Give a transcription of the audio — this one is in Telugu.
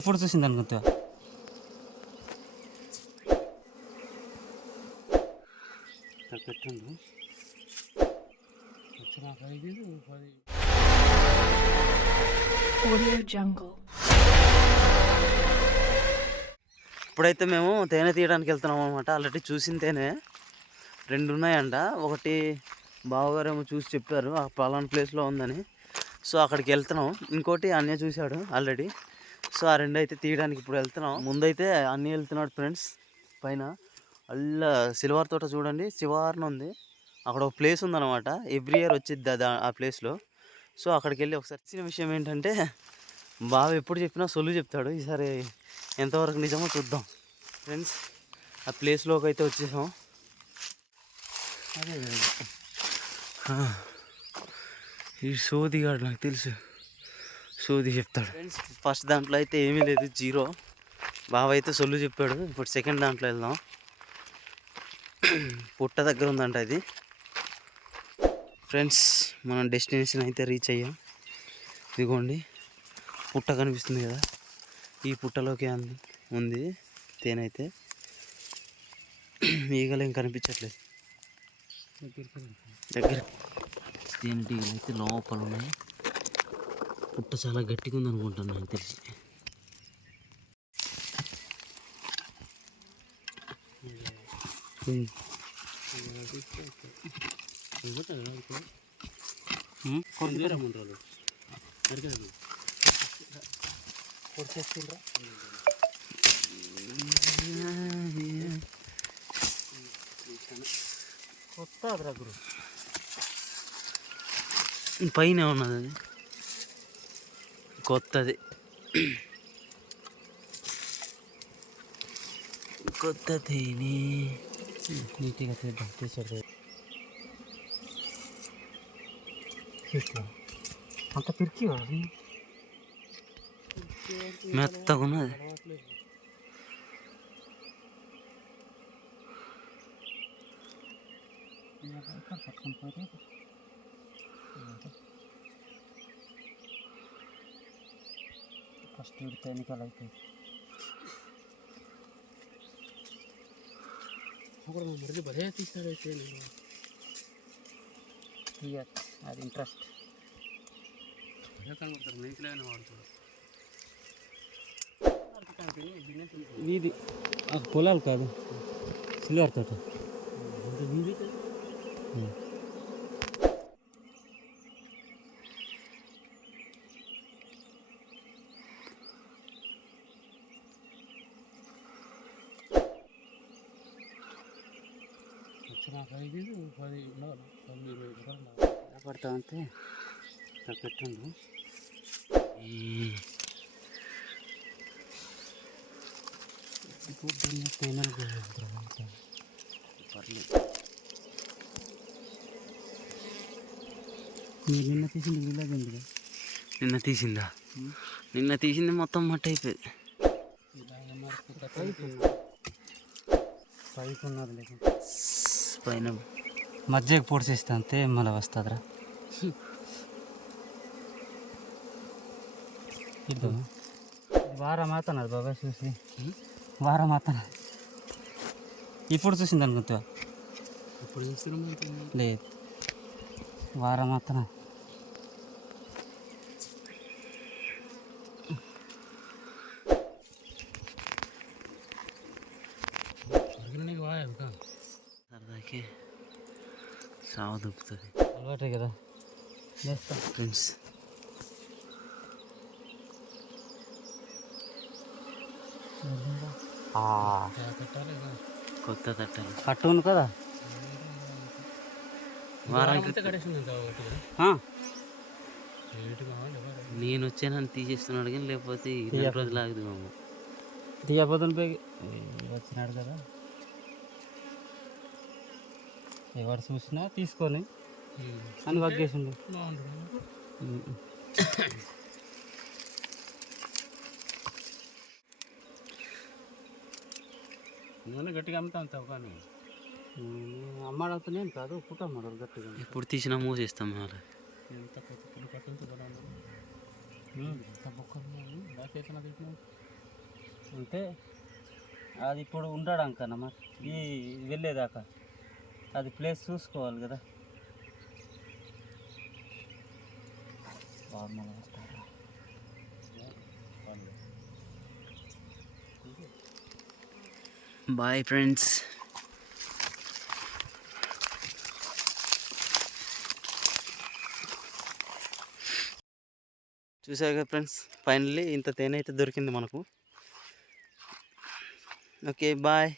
ఇప్పుడు చూసింది అనుకుంటా. పెట్టండు. ఇప్పుడైతే మేము తేనె తీయడానికి వెళ్తున్నాం అనమాట ఆల్రెడీ చూసిన తేనె రెండు ఉన్నాయంట. ఒకటి బావగారేమో చూసి చెప్పారు. ఆ పలానా ప్లేస్లో ఉందని. సో అక్కడికి వెళ్తున్నాం. ఇంకోటి అన్నయ్య చూశాడు ఆల్రెడీ సో ఆ రెండు అయితే తీయడానికి ఇప్పుడు వెళ్తున్నాం. ముందైతే అన్నీ వెళ్తున్నాడు ఫ్రెండ్స్. పైన అల్లా సిల్వర్ తోట చూడండి. శివార్న ఉంది. అక్కడ ఒక ప్లేస్ ఉందన్నమాట. ఎవ్రీ ఇయర్ వచ్చిద్ది అది ఆ ప్లేస్లో. సో అక్కడికి వెళ్ళి ఒకసారి వచ్చిన విషయం ఏంటంటే బావ ఎప్పుడు చెప్పినా సొల్లు చెప్తాడు. ఈసారి ఎంతవరకు నిజమో చూద్దాం. ఫ్రెండ్స్ ఆ ప్లేస్లోకి అయితే వచ్చేసాం. అదే ఈ సోదిగాడు నాకు తెలుసు. సోది చెప్తాడు. ఫ్రెండ్స్ ఫస్ట్ దాంట్లో అయితే ఏమీ లేదు జీరో. బావ అయితే సొల్లు చెప్పాడు. ఇప్పుడు సెకండ్ దాంట్లో వెళ్దాం. పుట్ట దగ్గర ఉందంట అది ఫ్రెండ్స్ మనం డెస్టినేషన్ అయితే రీచ్ అయ్యాం. ఇదిగోండి పుట్ట కనిపిస్తుంది కదా. ఈ పుట్టలోకి అంది ఉంది తేనె అయితే. ఈగలు ఏం కనిపించట్లేదు. దగ్గర తేనెటీగలు అయితే లోపల ఉన్నాయి పుట్ట చాలా గట్టిగా ఉంది అనుకుంటాను నాకు తెలిసి. కొత్త పైన ఉన్నది అది? కొత్తది కొత్త తేనె నీట్గా తీద్దాం తీసాడు అంత పిరికి మెత్తగా ఉన్నది పట్టుకొని ఫస్ట్ విడత ఎన్నికలు అయిపోయి మరిది భలే తీస్తాడైతే నేను. క్లియర్ అది ఇంట్రెస్ట్ భలే కనబడతారు నీకులేని వాడుతాడు ఆ పొలాలు కాదు సిల్వర్ తోట. వచ్చినాక ఐదు పది ఉండాలి పది ఇరవై ఉండాలి. పడతా ఉంటే పెట్టండు పర్లేదు నిన్న తీసింది విలేజ్ ఉంది నిన్న తీసిందా? నిన్న తీసింది మొత్తం మట్టి అయిపోయింది. పైకి ఉన్నది. లేదు పైన మధ్యకి పొడిచేస్తే అంతే మళ్ళీ వస్తుందిరా. ఇది వారం మాతన్నది బాబాయ్ చూసి. వారం మాతన్నది ఇప్పుడు చూసింది అనుకుంటా. ఇప్పుడు చూస్తున్నాం లేదు. వారం బాగా ఇంకా సరదాకి సావ దుప్పుతుంది అలవాటే కదా. చేస్తా ఫ్రెండ్స్. కొత్త తట్టలు. కట్టు ఉంది కదా? నేను వచ్చానని తీసేస్తున్నాడు కానీ లేకపోతే రెండు రోజులు ఆగుదు మామ. తీయబోతుని పోయి వచ్చినాడు కదా. ఎవరు చూసినా తీసుకొని. అని వగ్గేసిండు. నూనె గట్టిగా అమ్ముతా ఉమ్, అమ్మాడవుతానే కాదు పుట్ట అమ్మాడు గట్టిగా. ఎప్పుడు తీసినా మూసేస్తాం అలా ఎంత కూడా తిట్టినావు అంటే అది ఇప్పుడు ఉంటాడు అంకన్న మరి ఈ వెళ్ళేదాకా. అది ప్లేస్ చూసుకోవాలి కదా. నార్మల్ వస్తారా బాయ్ ఫ్రెండ్స్. చూసారు కదా ఫ్రెండ్స్ ఫైనల్లీ ఇంత తేనె అయితే దొరికింది మనకు. Okay bye